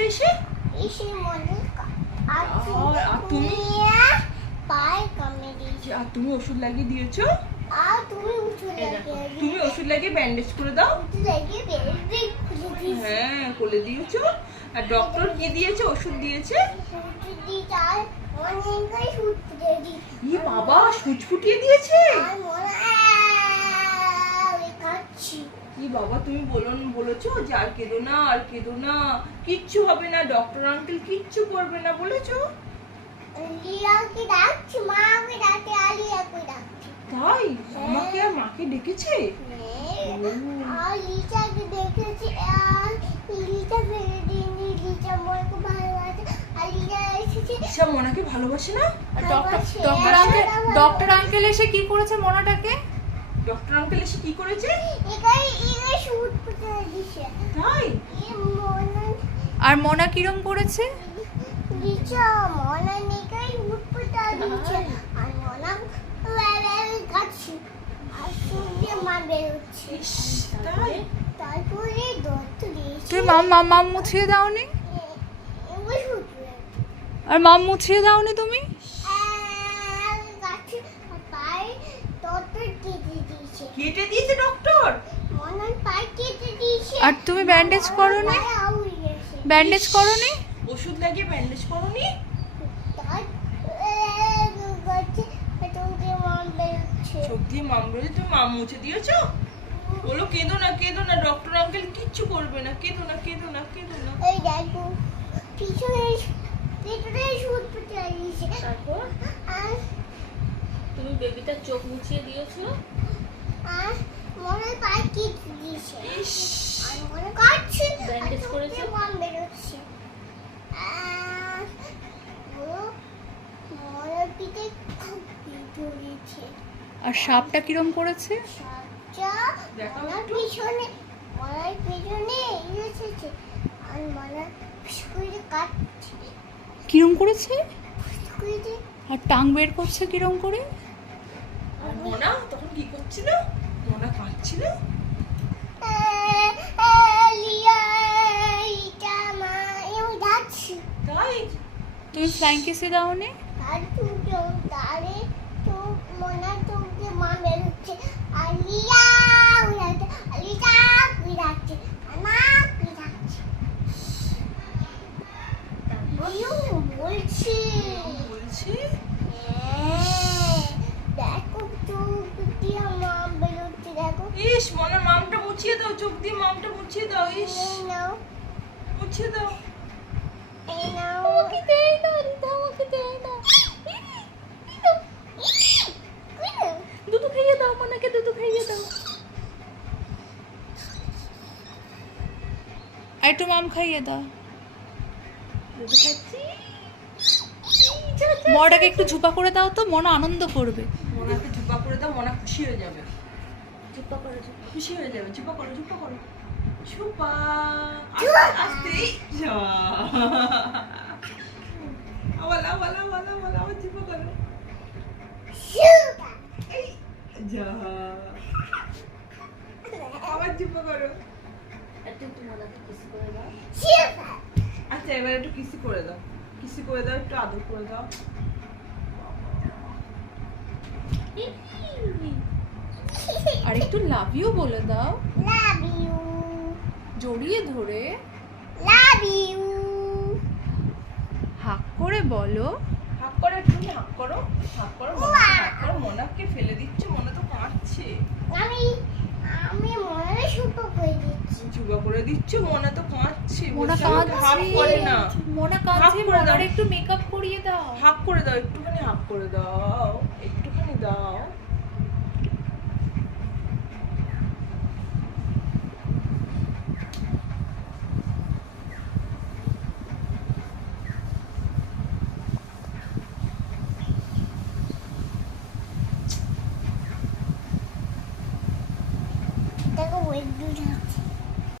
দিয়েছো এসে? এসে মনিকা আর তুমি পায়ে কামড়ে দিয়েছো। আর তুমি ওষুধ লাগিয়ে দিয়েছো? আর তুমি ওষুধ লাগিয়ে তুমি ওষুধ লাগিয়ে ব্যান্ডেজ করে দাও। ওষুধ লাগিয়ে বেরিয়ে খুলে দিয়েছো। হ্যাঁ খুলে দিয়েছো। আর ডক্টর কি দিয়েছে? ওষুধ দিয়েছে। ওষুধ দিয়ে তার অনেকটাই সুদ ফুটিয়ে দিয়েছে। ই বাবা, সুচ ফুটিয়ে দিয়েছে। আর মনে কাচ্ছি। ই বাবা, তুমি বলেছো যে আর কেঁদো না, আর কেঁদো না, কিচ্ছু হবে না, ডক্টর আঙ্কেল কিচ্ছু করবে না বলেছো? লিয়াকে ডাকছি, মাকে ডাকতে আলিয়াকে ডাকছি। তাই? আমাকে আর মাকে ডেকেছে? আর লিচাকে দেখেছি, আর লিচা ফেলে দিইনি, লিচা মনকে ভালোবাসে। আর লিচা এসেছে, আচ্ছা, মোনাকে ভালোবাসে না? ডক্টর আঙ্কেল এসে কি করেছে মোনাটাকে? ডক্টর আঙ্কেল এসে কি করেছে? একাই সুদ ফুটিয়ে দিয়েছে। তাই? আর মোনা কিরম করেছে? লিচা মনা নেকাই সুদ ফুটিয়ে দিয়েছে। আর মনা কাচ্ছি, আর সুন্দর মা বেরোচ্ছে। তাই? তারপরে দত্ত দিয়েছে। তুমি মাম মুছিয়ে দাওনি? আর মাম মুছিয়ে দাওনি তুমি? কেটে দিয়েছে ডক্টর? আর তুমি ব্যান্ডেজ করোনি? ব্যান্ডেজ করোনি? ওষুধ লাগিয়ে ব্যান্ডেজ করোনি? চোখ দিয়ে মাম বেরোচ্ছে, তুমি মাম মুছে দিয়েছো? বলো কেঁদো না, কেঁদো না, ডক্টর আঙ্কেল কিচ্ছু করবে না, কেঁদো না, কেঁদো না, কেঁদো না। এই দেখো পিছনে সুদ ফুটিয়ে দিয়েছে। তারপর আর তুমি বেবিটার চোখ মুছিয়ে দিয়েছো? আর মনে পায়ে কেটে দিয়েছে। ইস, আর মনে কাটছে, ব্যান্ডেজ করেছে? মন বেরোচ্ছে। আর মনের পিঠে খুব ধরেছে। আর সাপটা কিরম করেছে? সাপটা দেখাও মনের একটু। পিছনে এসেছে। আর মনে ফুসকুড়ি কাটছে, কিরম করেছে? ফুসকুড়ি। আর টাং বের করছে কিরম করে? আর মোনা তখন কি করছিল? মোনা কাঁদছিল? লিয়া মা এও যাচ্ছি। তাই? তুমি ফ্লাইং কিসে দাওনি? আর তারে চোখ মনে চোখে মা বেরোচ্ছে। আর লিয়া উড়াচ্ছে, লিয়া উড়াচ্ছে, আর মা উড়াচ্ছে। বলছি বলছি দেখো চোখ দিয়ে মা বেরোচ্ছে, দেখো। ইস, মোনার মামটা মুছিয়ে দাও, চোখ দিয়ে মামটা মুছিয়ে দাও। ইস, এই নাও, মুছিয়ে দাও। এই নাও। আমাকে দেই না, রিতা আমাকে দেই না। দুধ খাইয়ে দাও, মোনাকে দুধ খাইয়ে দাও। আর একটু মাম খাইয়ে দাও। দুধ খাচ্ছি। মোনাটাকে একটু ঝুপা করে দাও তো, মন আনন্দ করবে। মোনাকে ঝুপা করে দাও, মোনা খুশি হয়ে যাবে। চুপা করো চুপ। খুশি হয়ে যাবে। ঝুপা করো, ঝুপা করো। ঝুপা। আস্তে আস্তে। যা। আবার ঝুপা করো। এই, যা। আবার ঝুপা করো। একটু মোনাকে কিস করে দাও। আচ্ছা, এবার একটু কিসি করে দাও। কিসি করে দাও, একটু আদর করে দাও। আর একটু লাভ ইউ বলে দাও, Love you, জড়িয়ে ধরে love you. হাক করে বলো। হাক করো, একটু হাক করো। হাক করো, মোনাকে হাক করো। মোনাকে ফেলে দিচ্ছ, মোনা তো কাঁদছে। আমি মনে সুতো করে দিচ্ছি। ঝুপা করে দিচ্ছ, মোনা তো কাঁদছে। মোনা বলছে আমাকে হাক করে না। মোনা হাক কাঁদছে, করে দাও। মোনার একটু মেকআপ করিয়ে দাও। হাক করে দাও, একটুখানি হাক করে দাও, একটুখানি দাও।